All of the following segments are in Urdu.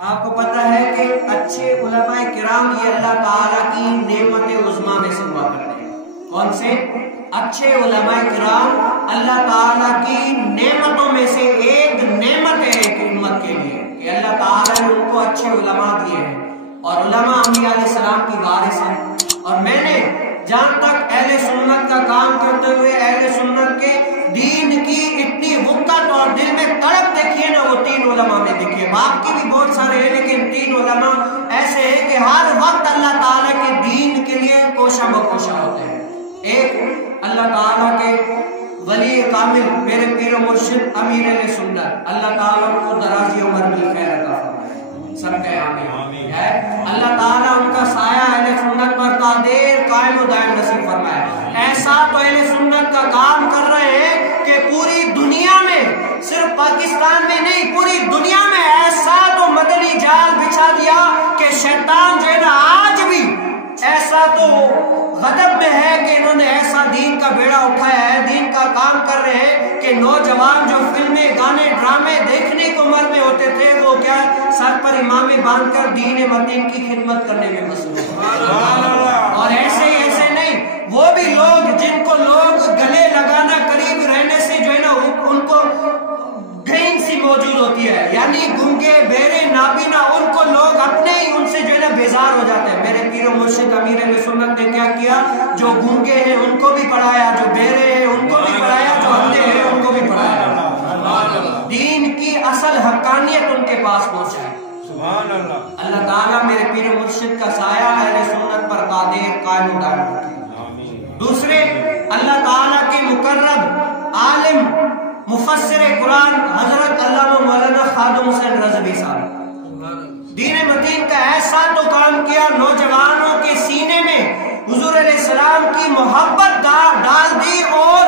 آپ کو پتہ ہے کہ اچھے علماء کرام یہ اللہ تعالیٰ کی نعمت عظمیٰ میں سے ہوا کرتے ہیں۔ کون سے؟ اچھے علماء کرام اللہ تعالیٰ کی نعمتوں میں سے ایک نعمت ہے ایک امت کے لیے کہ اللہ تعالیٰ نے ان کو اچھے علماء دیے ہیں، اور علماء انبیاء علیہ السلام کی وارث ہیں۔ اور میں نے جہاں تک اہل سنت کا کام کرتے ہوئے اہل سنت کے دین کی اتنی وقت اور دل میں تڑپ دیکھی ہے نا، وہ 3 علماء میں دیکھی ہے۔ باپ کی بھی بہت سارے ہیں، لیکن 3 علماء ایسے ہیں کہ ہر وقت اللہ تعالیٰ کے دین کے لیے کوشاں بکوشاں ہوتے ہیں۔ ایک اللہ تعالیٰ کے ولی کامل میرے پیر و مرشد امیر اہل سنت، اللہ تعالیٰ کو درازی عمر بالخیر عطا فرمائے، سب کہے آمین۔ اللہ تعالیٰ ان کا سایہ اہل سنت پر تا دیر قائم و دائم نصیب فرمائے۔ ایسا تو اہل سنت کا کام کر رہے ہیں کہ پوری دنیا میں، صرف پاکستان میں نہیں، پوری دنیا میں ایسا تو مدنی جال بچھا دیا کہ شیطان جو ہے نا آج بھی ایسا تو غضب میں ہے کہ انہوں نے ایسا دین کا بیڑا اٹھایا ہے، دین کا کام کر رہے ہیں کہ نوجوان جو فلمیں گانے ڈرامے دیکھنے کو عمر میں ہوتے تھے، وہ کیا سر پر امامے باندھ کر دین متین کی خدمت کرنے میں مصروف ہیں۔ اور ایسے ہی ایسے نہیں، وہ بھی لوگ جن کو لوگ گلے لگانا قریب رہنے سے جو ہے نا ان کو گھین سی موجود ہوتی ہے، یعنی گنگے بہرے نابینا، ان کو لوگ اپنے ہی ان سے جو ہے نا بیزار ہو جاتے ہیں۔ میرے پیر و مرشد امیر اہل سنت نے کیا کیا؟ جو گنگے ہیں ان کو بھی پڑھایا، جو بہرے ہیں ان کو بھی پڑھایا، جو اندھے ہیں ان کو بھی پڑھایا۔ دین کی اصل حقانیت ان کے پاس پہنچائی۔ اللہ تعالیٰ میرے پیر و مرشد کا سایہ اہل سنت پر قادر قائم و دائم رکھے۔ دوسرے اللہ تعالیٰ کے مقرب عالم مفسر قرآن حضرت علامہ مولانا خادم حسین رضوی صاحب، دین متین کا ایسا تو کام کیا، نوجوانوں کے سینے میں حضور علیہ السلام کی محبت ڈال دی، اور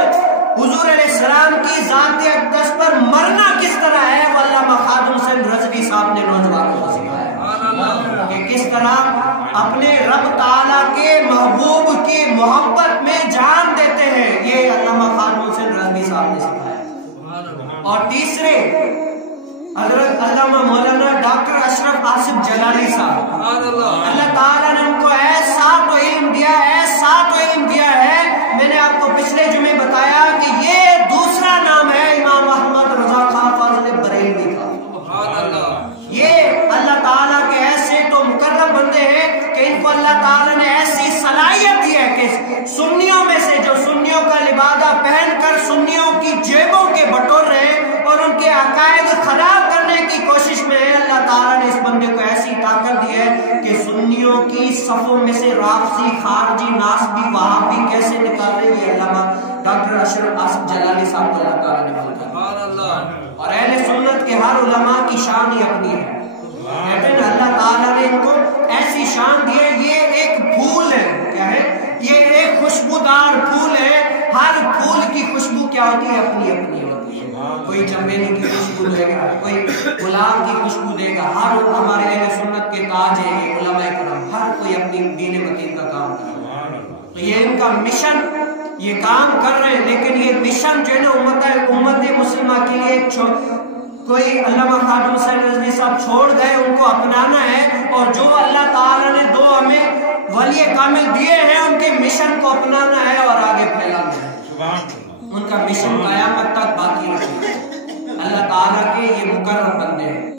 حضور علیہ السلام کی ذات اقدس پر مرنا کس طرح ہے وہ علامہ خادم حسین رضوی صاحب نے نوجوانوں کو سکھایا کہ کس طرح اپنے رب تعالیٰ کے محبوب کی محبت میں جان دیتے ہیں، یہ علامہ خادم حسین رضوی صاحب نے سکھایا۔ اور تیسرے حضرت علامہ مولانا ڈاکٹر اشرف آصف جلالی صاحب، اللہ تعالیٰ نے ان کو ایسا تو علم دیا ہے، ایسا تو علم دیا ہے، میں نے آپ کو پچھلے جمعے بتایا کہ یہ دوسرا نام ہے امام احمد رضا خان فاضل بریلوی کا۔ یہ اللہ تعالیٰ کے ایسے تو مقرب بندے ہیں کہ ان کو اللہ تعالیٰ نے ایسی صلاحیت دی ہے کہ سنیوں میں سے جو سنیوں کا لبادہ پہن کر سنیوں کی جیبوں کے بٹور رہے ہیں اور ان کے عقائد خراب کرنے کی کوشش میں ہے، اللہ تعالیٰ نے اس بندے کو ایسی طاقت دی ہے کہ سنیوں کی صفوں میں سے رافضی، خارجی، ناسبی، وہابی کیسے نکال رہے ہیں، علامہ ڈاکٹر اشرف آصف جلالی صاحب کو اللہ تعالیٰ نے بلکہ۔ اور اہل سنت کے ہر علماء کی شان ہی اپنی ہے، کہتے ہیں اللہ تعالیٰ نے ان کو ایسی شان دی ہے، یہ ایک پھول ہے، کیا ہے؟ یہ ایک خوشبودار پھول ہے، ہر پھول کی خوشبو کیا ہوتی ہے؟ اپنی اپنی ہوتی ہے، کوئی چمیلی کی خوشبو دے گا، کوئی گلاب کی خوشبو دے گا، ہر ہمارے اہل سنت کے تاج ہے یہ علماء کرام، ہر کوئی اپنی دین متین کا کام کر رہا ہے۔ تو یہ ان کا مشن، یہ کام کر رہے ہیں، لیکن یہ مشن جو ہے نا امت مسلمہ کے لیے کوئی علامہ خادم حسین رضوی صاحب چھوڑ گئے، ان کو اپنانا ہے، اور جو اللہ تعالیٰ نے 2 ہمیں ولی کامل دیے ہیں ان کے مشن کو اپنانا ہے اور آگے پھیلانا ہے، ان کا مشن قیامت تک باقی رکھنا ہے۔ اللہ تعالیٰ کے یہ مقرر بندے ہیں۔